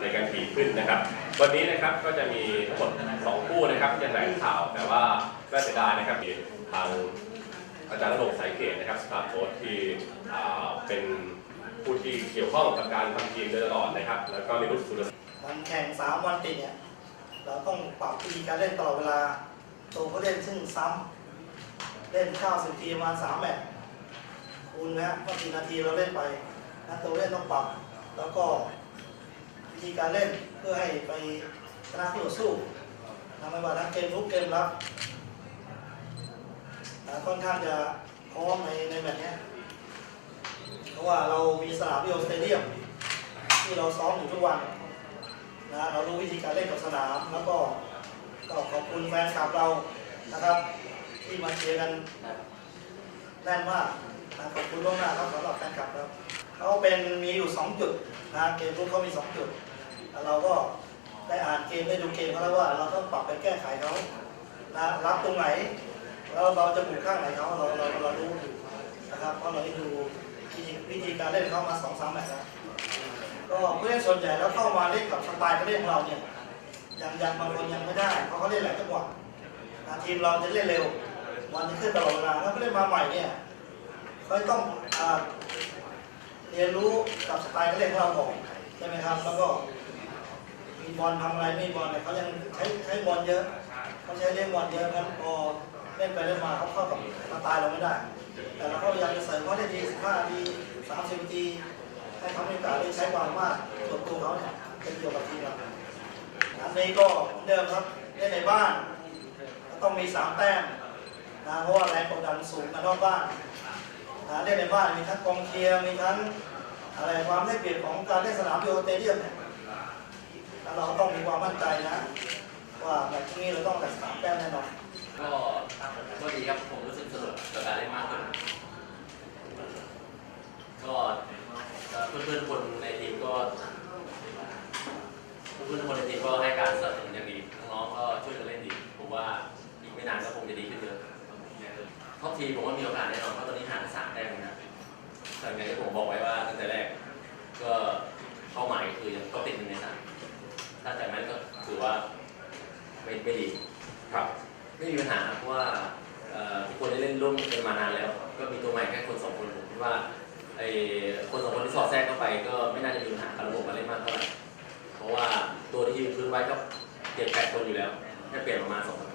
ในการขึ้นนะครับ วันนี้นะครับก็จะมีทั้งหมดสองคู่นะครับที่จะแถลงข่าว แต่ว่าก็เสียดายนะครับมีทางอาจารย์ระดมสายเกตนะครับสตาฟโค้ชที่เป็นผู้ที่เกี่ยวข้องกับการทำทีมโดยตลอดนะครับ แล้วก็มีรุ่นสุรวันแข่งสามวันติดเนี่ยเราต้องปรับวิธีการเล่นตลอดเวลาตัวผู้เล่นซึ่งซ้ำเล่น90ทีประมาณ3แมตช์คูณนะว่ากี่นาทีเราเล่นไปนะตัวเล่นต้องปรับ แล้วก็ การเล่นเพื่อให้ไปชนะคู่ต่อสู้นะไมว่าทั้งเกมรุกเกมรับค่อนข้างจะพร้อมในในแมตช์นี้เพราะว่าเรามีสนามพิโอสเตเดียมที่เราซ้อมอยู่ทุกวันนะเรารู้วิธีการเล่นกับสนามแล้วก็ก็ขอบคุณแฟนคลับเรานะครับ ที่มาเชียร์กันแน่นมากนะขอบคุณล่วงหน้าครับสำหรับแฟนคลับครับเขาเป็นมีอยู่ 2 จุดนะเกมรุกเขามี 2 จุด เราก็ได้อ่านเกมได้ดูเกมเขาแล้วว่า เราต้องปรับไปแก้ไขเขานะรับตรงไหนแล้วเราจะบุกข้างไหนเขาเราเราเรารู้อยู่นะครับเพราะเราได้ดูวิธีการเล่นเขามาสองสามแมตช์แล้วก็ผู้เล่นส่วนใหญ่แล้วเข้ามาเล่นกับสไตล์การเล่นของเราเนี่ยยังยังบางคนยังไม่ได้เพราะเขาเล่นหลายจังหวะนทีมเราจะเล่นเร็ววันจะขึ้นตลอดเวลาถ้าผู้เล่นมาใหม่เนี่ยเขาต้องเรียนรู้กับสไตล์การเล่นของเราก่อนใช่ไหมครับแล้วก็ มีบอลทำอะไรไม่มีบอลเนี่ยเขายังใช้ใช้บอลเยอะเขาใช้เล่นบอลเยอะงั้นพอเล่นไปเล่นมาเขาเข้ากับสไตล์เราไม่ได้ แต่เราก็พยายามจะเสริมเขาได้ที15นาที30นาทีให้เขามีโอกาสได้ใช้ความากตัวตัวเขาเนี่ยเป็นเกี่ยวกับทีมเราอันนี้ก็เหมือนเดิมครับเล่นในบ้านก็ต้องมีสามแต้มนะเพราะว่าแรงกดดันสูงกันนอกบ้านนะเล่นในบ้านมีทั้งกองเชียร์มีทั้งอะไรความได้เปรียบของการเล่นสนามโยเตเดียมเนี่ย แล้วเราก็ต้องมีความมั่นใจนะ ว่าแบบนี้เราต้องแต่สามแต้มแน่นอนก็ก็ดีครับผมรู้สึกสนุกกับการเล่นมากขึ้นก็เพื่อนๆคนในทีมก็เพื่อนๆคนในทีมก็ให้การสนับสนุนอย่างดีน้องๆก็ช่วยกันเล่นดีผมว่าอีกไม่นานก็คงจะดีขึ้นเยอะท็อปทีผมว่ามีโอกาสแน่นอนเพราะตอนนี้ห่างสามแต้มเองนะแต่อย่างที่ผมบอกไว้ว่าตั้งแต่แรกก็เป้าหมายคือยังก็ติดหนึ่งในสามถ้าจากนั้นก็ถือว่า ไม่ดีครับไม่มีปัญหาเพราะว่าทุกคนได้เล่นร่วมกันมานานแล้ว ก็มีตัวใหม่แค่คนสองคนผมคิดว่าไอ้คนสองคนที่สอดแทรกเข้าไปก็ไม่น่าจะมีปัญหากับระบบการเล่นมากเท่าไหร่เพราะว่าตัวที่ยืนพื้นไว้ก็เจ็บแปดคนอยู่แล้วแค่เปลี่ยนประมาณสองสาม